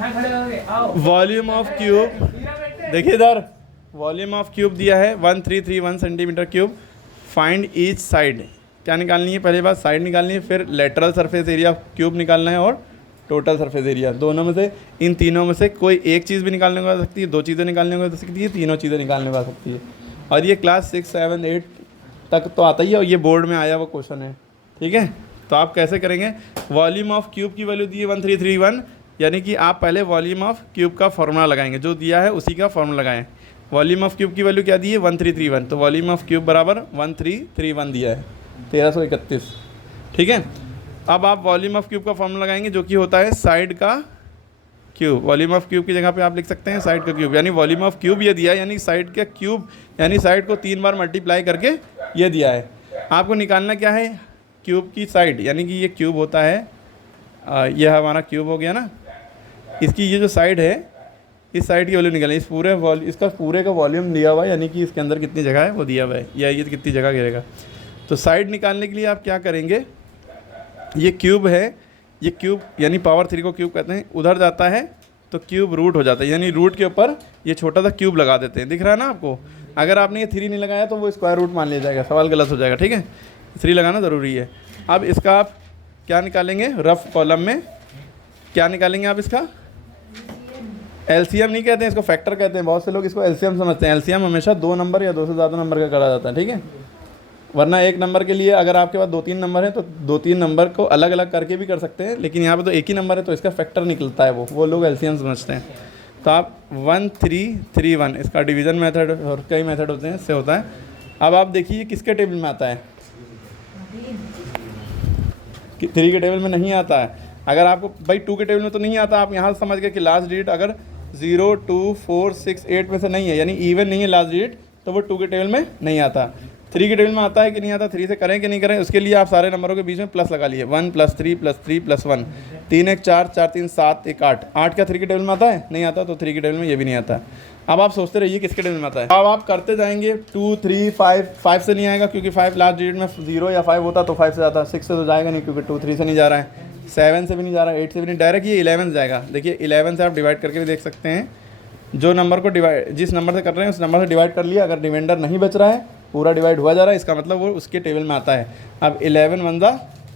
Volume of cube, देखिए इधर volume of cube दिया है 1331 centimetre cube. Find each side, क्या निकालनी है? पहले बात साइड निकालनी है, फिर lateral surface area of cube निकालना है और टोटल सरफेस एरिया। दोनों में से, इन तीनों में से कोई एक चीज़ भी निकालने को आ सकती है, दो चीज़ें निकालने को आ सकती है, तीनों चीज़ें निकालने को आ सकती है। और ये क्लास 6, 7, 8 तक तो आता ही है और ये बोर्ड में आया हुआ क्वेश्चन है, ठीक है। तो आप कैसे करेंगे? वॉल्यूम ऑफ क्यूब की वैल्यू दी है 1331, यानी कि आप पहले वॉल्यूम ऑफ क्यूब का फॉर्मूला लगाएंगे, जो दिया है उसी का फॉर्मूला लगाएं। वॉल्यूम ऑफ क्यूब की वैल्यू क्या दी है? 1331, तो वॉल्यूम ऑफ क्यूब बराबर 1331 दिया है, 1331, ठीक है। अब आप वॉल्यूम ऑफ क्यूब का फॉर्मूला लगाएंगे, जो कि होता है साइड का क्यूब। वॉल्यूम ऑफ क्यूब की जगह पे आप लिख सकते हैं साइड का क्यूब, यानी वॉल्यूम ऑफ क्यूब ये दिया है, यानी साइड का क्यूब, यानी साइड को 3 बार मल्टीप्लाई करके ये दिया है। आपको निकालना क्या है? क्यूब की साइड, यानी कि ये क्यूब होता है, यह हमारा क्यूब हो गया ना, इसकी ये जो साइड है, इस साइड की वैल्यू निकालें। इसका पूरे का वॉल्यूम दिया हुआ है, यानी कि इसके अंदर कितनी जगह है वो दिया हुआ है, या ये कितनी जगह घेरेगा। तो साइड निकालने के लिए आप क्या करेंगे? ये क्यूब है, ये क्यूब यानी पावर 3 को क्यूब कहते हैं, उधर जाता है तो क्यूब रूट हो जाता है, यानी रूट के ऊपर ये छोटा सा क्यूब लगा देते हैं। दिख रहा है ना आपको? अगर आपने ये 3 नहीं लगाया तो वो स्क्वायर रूट मान लिया जाएगा, सवाल गलत हो जाएगा, ठीक है। 3 लगाना ज़रूरी है। अब इसका आप क्या निकालेंगे? रफ कॉलम में क्या निकालेंगे आप? इसका एलसीएम नहीं कहते हैं, इसको फैक्टर कहते हैं। बहुत से लोग इसको एलसीएम समझते हैं। एलसीएम हमेशा 2 नंबर या 2 से ज़्यादा नंबर का करा जाता है, ठीक है। वरना एक नंबर के लिए अगर आपके पास 2-3 नंबर हैं तो 2-3 नंबर को अलग अलग करके भी कर सकते हैं, लेकिन यहाँ पे तो एक ही नंबर है तो इसका फैक्टर निकलता है, वो लोग एलसीएम समझते हैं। तो आप 1331, इसका डिवीज़न मेथड और कई मेथड होते हैं, इससे होता है। अब आप देखिए किसके टेबल में आता है? 3 के टेबल में नहीं आता है। अगर आपको भाई 2 के टेबल में तो नहीं आता, आप यहाँ समझ गए कि लास्ट डिजिट अगर 0, 2, 4, 6, 8 में से नहीं है, यानी इवन नहीं है लास्ट डिजिट, तो वो 2 के टेबल में नहीं आता। 3 के टेबल में आता है कि नहीं आता, 3 से करें कि नहीं करें, उसके लिए आप सारे नंबरों के बीच में प्लस लगा लिए, 1 + 3 + 3 + 1, 3 1 4, 4 3 7 1 8। 8 क्या 3 के टेबल में आता है? नहीं आता, तो 3 के टेबल में ये भी नहीं आता। अब आप सोचते रहिए किसके टेबल में आता है। अब आप करते जाएंगे 2, 3, 5 से नहीं आएगा, क्योंकि 5 लास्ट डिजिट में 0 या 5 होता तो 5 से जाता। 6 से तो जाएगा नहीं, क्योंकि 2, 3 से नहीं जा रहा है, 7 से भी नहीं जा रहा है, 8 से भी नहीं, डायरेक्ट ये 11 से जाएगा। देखिए 11 से आप डिवाइड करके भी देख सकते हैं, जो नंबर को डिवाइड, जिस नंबर से कर रहे हैं उस नंबर से डिवाइड कर लिया। अगर रिमाइंडर नहीं बच रहा है, पूरा डिवाइड हुआ जा रहा है, इसका मतलब वो उसके टेबल में आता है। अब 11 1 ज़ा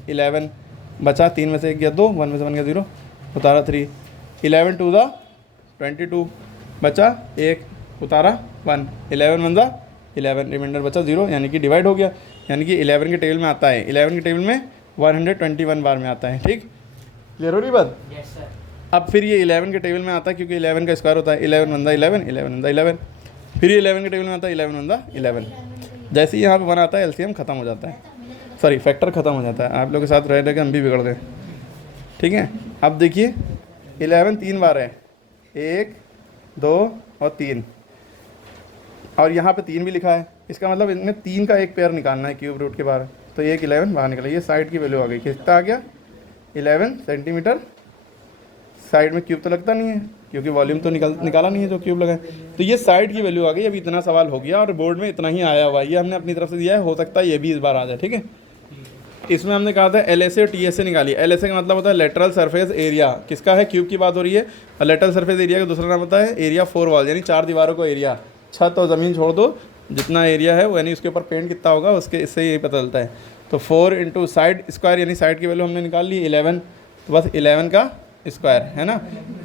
11 बचा, 3 में से 1 गया 2, 1 में से 1 गया 0, उतारा 3, 11 2 ज़ा 22 बचा 1, उतारा 1, 11 1 ज़ा 11, रिमाइंडर बचा 0, यानी कि डिवाइड हो गया, यानी कि 11 के टेबल में आता है। 11 के टेबल में 121 बार में आता है, ठीक, क्लियर हो रही बात? Yes sir. अब फिर ये 11 के टेबल में आता है, क्योंकि 11 का स्क्वायर होता है 11 1 ज़ा 11, 11 1 ज़ा 11, फिर ये 11 के टेबल में आता है 11 1 ज़ा 11। जैसे ही यहाँ पे 1 आता है, एलसीएम खत्म हो जाता है, सॉरी फैक्टर खत्म हो जाता है। आप लोग के साथ रह रहे हम भी बिगड़ गए, ठीक है। अब देखिए 11 3 बार है, 1 2 और 3, और यहाँ पे 3 भी लिखा है, इसका मतलब इनमें 3 का एक पेयर निकालना है क्यूब रूट के बाहर। तो एक 11 बाहर निकला, ये साइड की वैल्यू आ गई, कितना आ गया? 11 सेंटीमीटर। साइड में क्यूब तो लगता नहीं है, क्योंकि वॉल्यूम तो निकाला नहीं है जो क्यूब लगा है, तो ये साइड की वैल्यू आ गई। अभी इतना सवाल हो गया और बोर्ड में इतना ही आया हुआ है, ये हमने अपनी तरफ से दिया है, हो सकता है ये भी इस बार आ जाए, ठीक है। इसमें हमने कहा था LSA और TSA निकालिए। LSA का मतलब होता है लेटरल सरफेस एरिया, किसका है? क्यूब की बात हो रही है। और लेटरल सरफेस एरिया का दूसरा नाम होता है एरिया 4 वॉल, यानी 4 दीवारों का एरिया। छत और ज़मीन छोड़ दो, जितना एरिया है वो, यानी उसके ऊपर पेंट कितना होगा उसके, इससे यही पता चलता है। तो 4 × साइड स्क्वायर, यानी साइड की वैल्यू हमने निकाल ली 11, तो बस 11 का स्क्वायर है ना।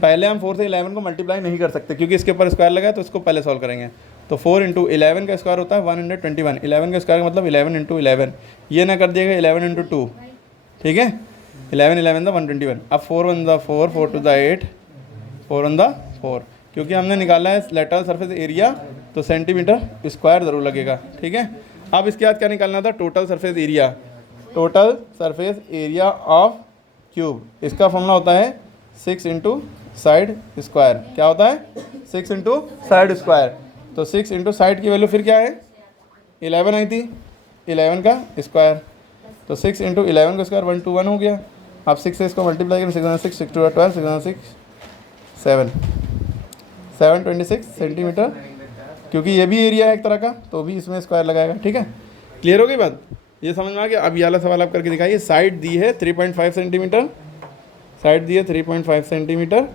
पहले हम 4 से 11 को मल्टीप्लाई नहीं कर सकते, क्योंकि इसके ऊपर स्क्वायर लगा है, तो इसको पहले सॉल्व करेंगे। तो 4 × 11 का स्क्वायर होता है 121, 11 का स्क्वायर मतलब 11 × 11, ये ना कर दिएगा 11 × 2, ठीक है। 11 11 दा 121। अब 4 1 दा 4, 4 2 दा 8, 4 1 दा 4, क्योंकि हमने निकाला है लेटरल सरफेस एरिया, तो सेंटीमीटर स्क्वायर ज़रूर लगेगा, ठीक है। अब इसके बाद क्या निकालना था? Total surface area. Total surface area of cube, इसका फॉर्मूला होता है 6 × साइड स्क्वायर। क्या होता है? 6 × साइड स्क्वायर। तो 6 × साइड की वैल्यू फिर क्या है? 11 आई थी, 11 का स्क्वायर, तो 6 × 11 का स्क्वायर 121 हो गया। आप 6 से इसको मल्टीप्लाई करें, 6 6 2 12, 6 6 7 726 सेंटीमीटर, क्योंकि ये भी एरिया है एक तरह का, तो भी इसमें स्क्वायर लगाएगा, ठीक है। क्लियर हो गई बात? ये समझ में आ गया? अब ये वाला सवाल आप करके दिखाइए। साइड दी है 3.5 सेंटीमीटर, साइड दी है 3.5 सेंटीमीटर,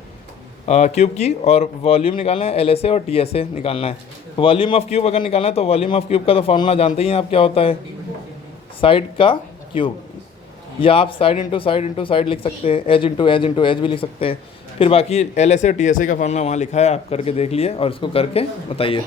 क्यूब की, और वॉल्यूम निकालना है LSA और TSA निकालना है। वॉल्यूम ऑफ क्यूब अगर निकालना है तो वॉल्यूम ऑफ क्यूब का तो फॉर्मूला जानते ही हैं आप, क्या होता है, साइड का क्यूब, या आप साइड इंटू साइड लिख सकते हैं, एज इंटू एज भी लिख सकते हैं। फिर बाकी LSA और TSA का फॉर्मूला वहाँ लिखा है, आप करके देख लिए और इसको करके बताइए।